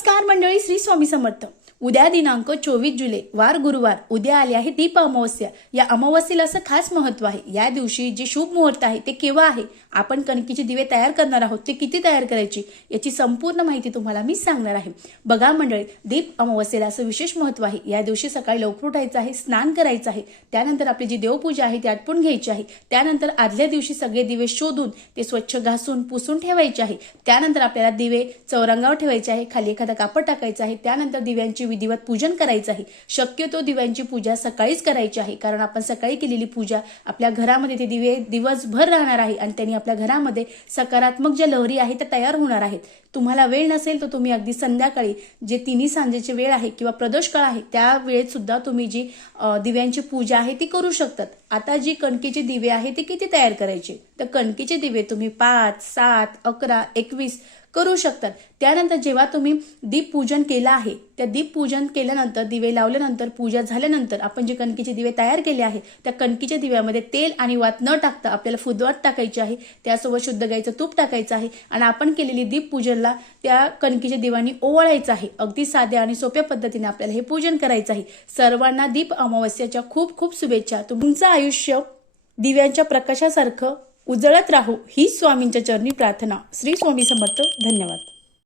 नमस्कार मंडळी श्री स्वामी समर्थ. उद्या दिनांक चोवीस जुलै वार गुरुवार. उद्या आले आहे दीप अमावस्या. या अमावस्येला असं खास महत्त्व आहे. या दिवशी जे शुभ मुहूर्त आहे ते केव्हा आहे? आपण कणकीचे दिवे तयार करणार आहोत ते किती तयार करायची? याची संपूर्ण माहिती तुम्हाला मी सांगणार आहे. बघा मंडळी दीप अमावस्येला असं विशेष महत्त्व आहे. या दिवशी सकाळी लवकर उठायचं आहे स्नान करायचं आहे. त्यानंतर आपली जी देवपूजा आहे ती आटपून घ्यायची आहे. त्यानंतर आदल्या दिवशी सगळे दिवे शोधून ते स्वच्छ घासून पुसून ठेवायचे आहे. त्यानंतर आपल्याला दिवे चौरंगावर ठेवायचे आहे. खाली एखादा कापड टाकायचं आहे त्यानंतर दिव्यांची विधिवत पूजन करायचं आहे. शक्यतो दिव्यांची पूजा सकाळीच करायची आहे. कारण आपण सकाळी केलेली पूजा आपल्या घरामध्ये ते दिवे दिवसभर राहणार आहे आणि त्यांनी आपल्या घरामध्ये सकारात्मक ज्या लहरी आहेत त्या तयार होणार आहेत. तुम्हाला वेळ नसेल तर तुम्ही अगदी संध्याकाळी जे तिन्ही सांजेची वेळ आहे किंवा प्रदोष काळ आहे त्या वेळेत सुद्धा तुम्ही जी दिव्यांची पूजा आहे ती करू शकतात. आता जी कणकीचे दिवे आहे ते किती तयार करायचे? तर कणकीचे दिवे तुम्ही पाच सात अकरा एकवीस करू शकतात त्यानंतर जेव्हा तुम्ही दीप पूजन केलं आहे त्या दीप पूजन केल्यानंतर दिवे लावल्यानंतर पूजा झाल्यानंतर आपण जे कणकीचे दिवे तयार केले आहे त्या कणकीच्या दिव्यामध्ये तेल आणि वात न टाकता आपल्याला फुदवात टाकायची आहे. त्यासोबत शुद्ध गाईचं तूप टाकायचं आहे आणि आपण केलेली दीप पूजनला त्या कणकीच्या दिव्यांनी ओवाळायचं आहे. अगदी साध्या आणि सोप्या पद्धतीने आपल्याला हे पूजन करायचं आहे. सर्वांना दीप अमावस्याच्या खूप खूप शुभेच्छा. तुमचं आयुष्य दिव्यांच्या प्रकाशासारखं उजळत राहू ही स्वामींच्या चरणी प्रार्थना. श्री स्वामी समर्थ. धन्यवाद.